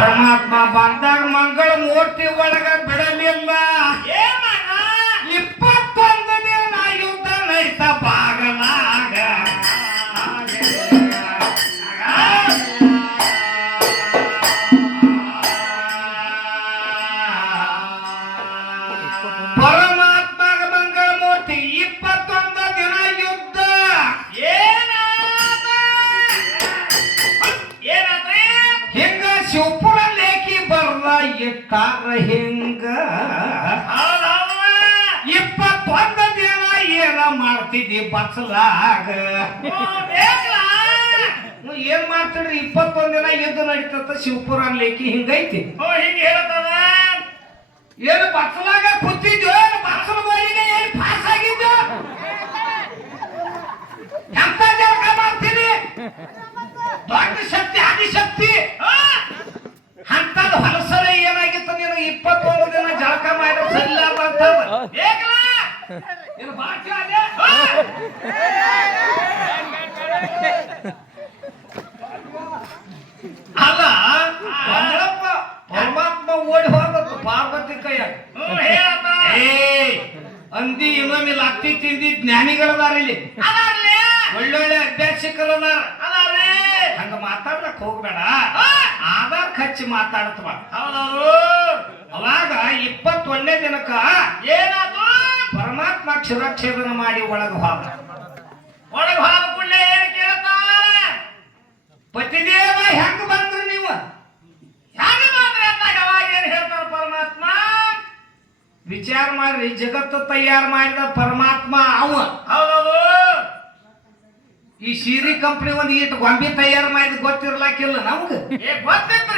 ಪರಮಾತ್ಮ ಬಂದಾಗ ಮಂಗಳ ಮೂರ್ತಿ ಒಳಗ ಬಿಡಲಿಲ್ಲ. 21 ದಿನ ಯುದ್ಧ ನೈತ ಬಾಗಲಾಗ. ಪರಮಾತ್ಮಗ ಮಂಗಳ ಮೂರ್ತಿ 21 ದಿನ ಯುದ್ಧ. ಹಿಂಗ ಶಿವಪುರ ಲೇಖಿ ಬರ್ಲ ಇಟ್ಟಾರ ಹಿಂಗ. 21 ದಿನ ಏನ ಮಾಡ್ತಿದ್ದಿ ಬಚ್ಚಲಾಗ. ಏನ್ ಮಾಡ್ತಿದ್ರಿ? 21 ದಿನ ಯುದ್ಧ ನಡೀತದ ಶಿವಪುರ ಲೇಖಿ ಹಿಂಗೈತಿ. ಹಿಂಗ ಹೇಳ್ತದ ಏನು ಬಚ್ಚಲಾಗ ಕೂತಿದ್ಯೋ? ಬಚ್ಚಲ ಬಳಿಗೆ ಏನು ಪಾಸ್ ಆಗಿದ್ಯೋ? ಎಂತ ಜಳಕ ಮಾಡ್ತೀನಿ? ದೊಡ್ಡ ಶಕ್ತಿ ಆದಿಶಕ್ತಿ ಅಂತದ್ ಹೊಲಸರ ಏನಾಗಿತ್ತು ನೀನು? 21 ದಿನ ಜಳಕ ಮಾಡಿ ಸರಿಲಾರ್ದಂತ ಅಲ್ಲ ಪರಮಾತ್ಮ ಓಡಿ ಹೋದತ್ತು ಪಾರ್ವತಿ ಕೈಯಾಗ. ಅಂದಿ ಇನ್ನೊಮ್ಮೆ ಲತ್ತಿ ತಿಂದಿ ಜ್ಞಾನಿಗಳದಾರ ಇಲ್ಲಿ, ಒಳ್ಳೊಳ್ಳೆ ಅಭ್ಯಾಸಕರದಾರ. ಹಂಗ ಮಾತಾಡಕ್ ಹೋಗ್ಬೇಡ, ಆಧಾರ್ ಖರ್ಚು ಮಾತಾಡತ್ವ. ಅವಾಗ 21ನೇ ದಿನಕ್ಕ ಏನಾದ್ರು ಪರಮಾತ್ಮ ಕ್ಷುರಕ್ಷೇದನ ಮಾಡಿ ಒಳಗ ಹೋದ. ಕೂಡಲೇ ಏನ್ ಕೇಳ್ತಾವ? ಪತಿದೇವ ಹೆಂಗ ಬಂದ್ರಿ ನೀವು? ಹೆಂಗ ಬಂದ್ರಿ ಅಂತ ಯಾವಾಗ ಏನ್ ಹೇಳ್ತಾರ ಪರಮಾತ್ಮ? ವಿಚಾರ ಮಾಡ್ರಿ, ಜಗತ್ತು ತಯಾರು ಮಾಡಿದ ಪರಮಾತ್ಮ ಅವ. ಹೌದೌದು. ಈ ಸೀರೆ ಕಂಪನಿ ಒಂದು ಈಟ್ ಗೊಂಬಿ ತಯಾರು ಮಾಡಿದ ಗೊತ್ತಿರ್ಲಾಕಿಲ್ಲ ನಮ್ಗ. ಗೊತ್ತಿತ್ತ